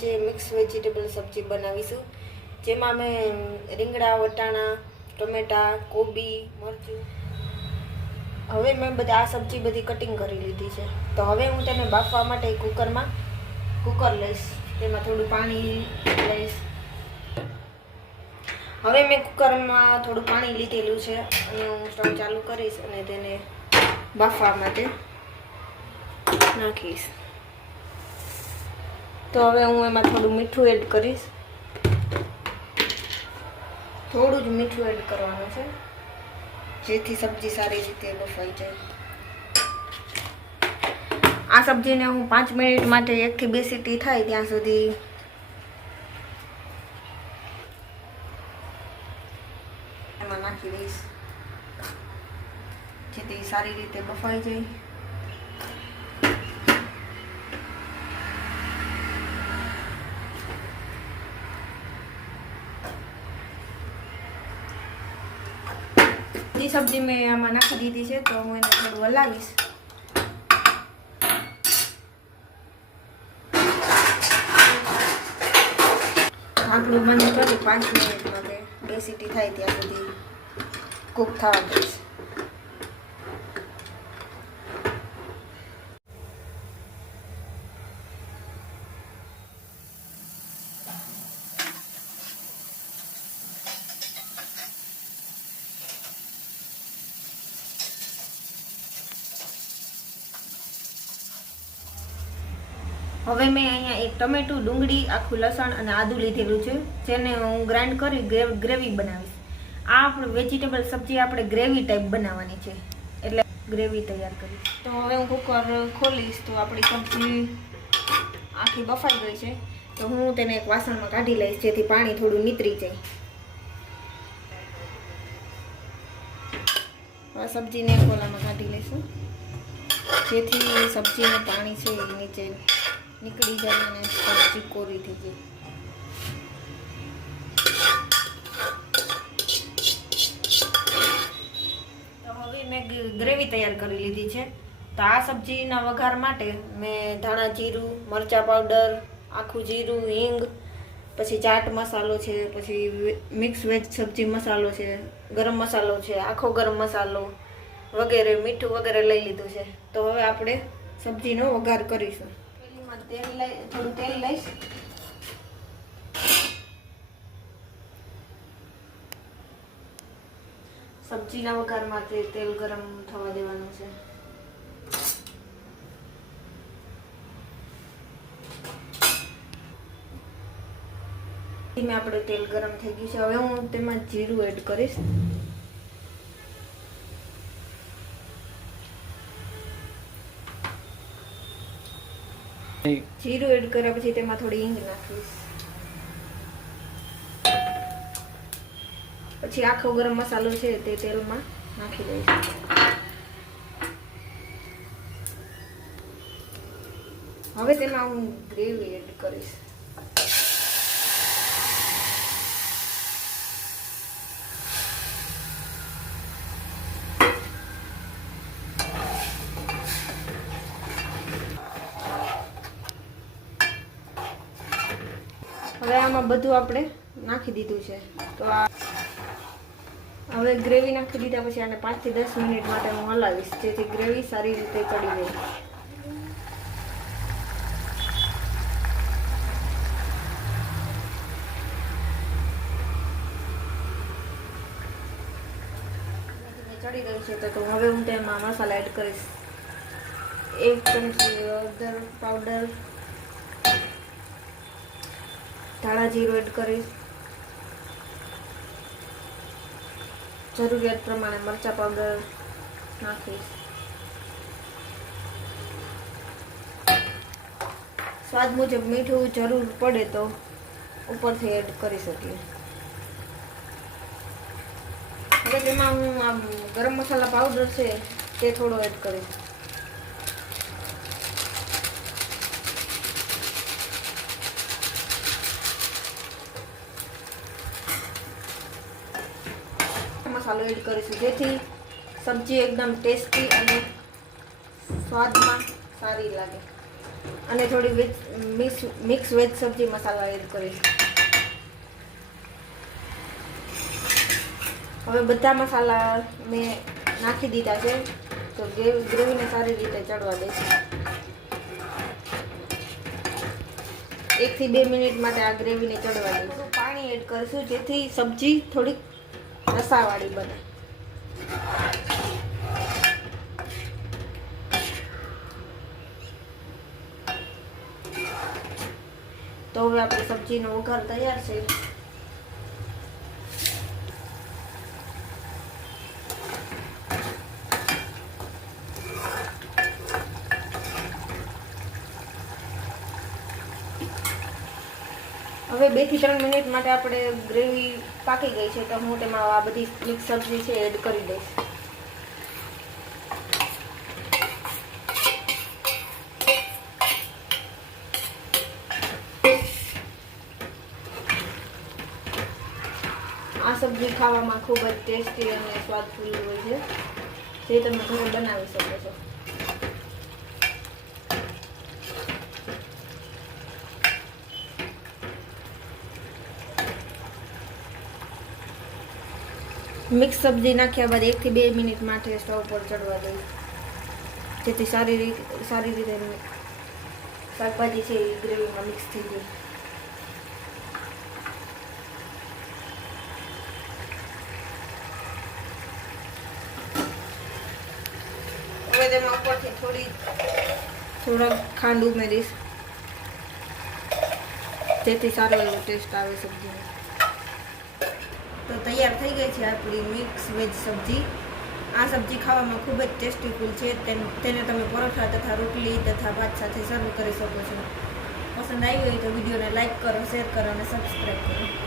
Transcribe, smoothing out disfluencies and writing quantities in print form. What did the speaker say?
આજે mix vegetable સબ્જી બનાવીશું, જેમાં મેં રીંગણા, વટાણા, ટમેટા, કોબી, મરચું. હવે મેં આ સબ્જી બધી કટિંગ કરી લીધી છે. તો હવે હું તેને બાફવા માટે કુકર લઈશ. તેમાં થોડું પાણી લઈશ. હવે મેં કુકરમાં થોડું પાણી લીધેલું છે અને હું સ્ટવ ચાલુ કરીશ અને તેને બાફવા માટે નાખીશ. તો હવે હું એમાં થોડું મીઠું એડ કરીશ. થોડું જ મીઠું એડ કરવાનું છે, જેથી સબ્જી સારી રીતે બફાઈ જાય. આ સબ્જીને હું 5 મિનિટ માટે 1 થી 2 સીટી થાય ત્યાં સુધી એમાં નાખી દઈશ, જેથી સારી રીતે બફાઈ જાય. સબ્જી મેં આમાં નાખી દીધી છે, તો હું એને થોડું હલાવીશ. ઢાંકણું બંધ કરી 5 મિનિટ માટે 2 સીટી થાય ત્યાં સુધી કૂક થવા દઈશ. હવે મેં અહીંયા એક ટમેટું, ડુંગળી, આખું લસણ અને આદું લીધેલું છે, જેને હું ગ્રાઇન્ડ કરી ગ્રેવી બનાવીશ. આ આપણે વેજીટેબલ સબ્જી આપણે ગ્રેવી ટાઈપ બનાવવાની છે, એટલે ગ્રેવી તૈયાર કરીશ. તો હવે હું કુકર ખોલીશ. તો આપણી સબ્જી આખી બફાઈ ગઈ છે. તો હું તેને એક વાસણમાં કાઢી લઈશ, જેથી પાણી થોડું નીતરી જાય. આ સબ્જીને એક ઓલામાં કાઢી લઈશું, જેથી સબ્જીનું પાણી છે એ નીચે નીકળી જાય અને સબ્જી કોરી થઈ જાય. તો હવે મેં ગ્રેવી તૈયાર કરી લીધી છે. તો આ સબ્જીના વઘાર માટે મેં ધાણા જીરું, મરચાં પાવડર, આખું જીરું, હિંગ, પછી ચાટ મસાલો છે, પછી મિક્સ વેજ સબ્જી મસાલો છે, ગરમ મસાલો છે, આખો ગરમ મસાલો વગેરે, મીઠું વગેરે લઈ લીધું છે. તો હવે આપણે સબ્જીનો વઘાર કરીશું. થોડું તેલ લઈશ. સબ્જીના વઘાર માટે તેલ ગરમ થવા દેવાનું છે. આપણે તેલ ગરમ થઈ ગયું છે. હવે હું તેમાં જીરું એડ કરીશ. જીરું એડ કર્યા પછી તેમાં થોડી હિંગ નાખીશ. પછી આખો ગરમ મસાલો છે તે તેલમાં નાખી દઈશ. હવે તેમાં હું ગ્રેવી એડ કરીશ. હવે આમાં બધું આપણે નાખી દીધું છે. તો આ હવે ગ્રેવી નાખી દીધા પછી આને 5 થી 10 મિનિટ માટે હું હલાવીશ, જેથી ગ્રેવી સારી રીતે ચડી જાય. ચડી ગઈ છે. તો હવે હું તેમાં મસાલા એડ કરીશ. 1 ચમચી હળદર પાવડર, ધાણા જીરું એડ કરીશ, જરૂરિયાત પ્રમાણે મરચાં પાવડર નાખીશ, સ્વાદ મુજબ મીઠું જરૂર પડે તો ઉપરથી એડ કરી શકીએ. હવે તેમાં હું આ ગરમ મસાલા પાવડર છે તે થોડો એડ કરીશ. મસાલો એડ કરીશું, જેથી સબ્જી એકદમ ટેસ્ટી અને સ્વાદમાં સારી લાગે. અને થોડી મિક્સ વેજ સબ્જી મસાલા એડ કરીશ. હવે બધા મસાલા મેં નાખી દીધા છે, તો ગ્રેવીને સારી રીતે ચડવા દઈશ. 1 થી 2 મિનિટ માટે આ ગ્રેવીને ચડવા દઈશ. થોડું પાણી એડ કરીશું જેથી સબ્જી થોડીક રસાવાળી બને. તો હવે આપણી સબ્જીનો વઘાર તૈયાર છે. હવે 2 થી 3 મિનિટ માટે આપણે ગ્રેવી પાકી ગઈ છે, તો હું તેમાં આ બધી મિક્સ સબ્જી છે એડ કરી દઈશ. આ સબ્જી ખાવામાં ખૂબ જ ટેસ્ટી અને સ્વાદફુલ હોય છે, જે તમે ઘરે બનાવી શકો છો. મિક્સ સબ્જી નાખ્યા બાદ 1 થી 2 મિનિટ માટે સ્ટવ પર ચડવા દઈશ, જેથી સારી રીતે શાકભાજી છે એ ગ્રેવીમાં મિક્સ થઈ જાય. હવે તેમાં ઉપરથી થોડા ખાંડ ઉમેરીશ, જેથી સારો એવો ટેસ્ટ આવે સબ્જીનો. તો તૈયાર થઈ ગઈ છે આપણી મિક્સ વેજ સબ્જી. આ સબ્જી ખાવામાં ખૂબ જ ટેસ્ટીફુલ છે. તેને તમે પરોઠા તથા રોટલી તથા ભાત સાથે સર્વ કરી શકો છો. પસંદ આવી હોય તો વિડીયોને લાઈક કરો, શેર કરો અને સબસ્ક્રાઈબ કરો.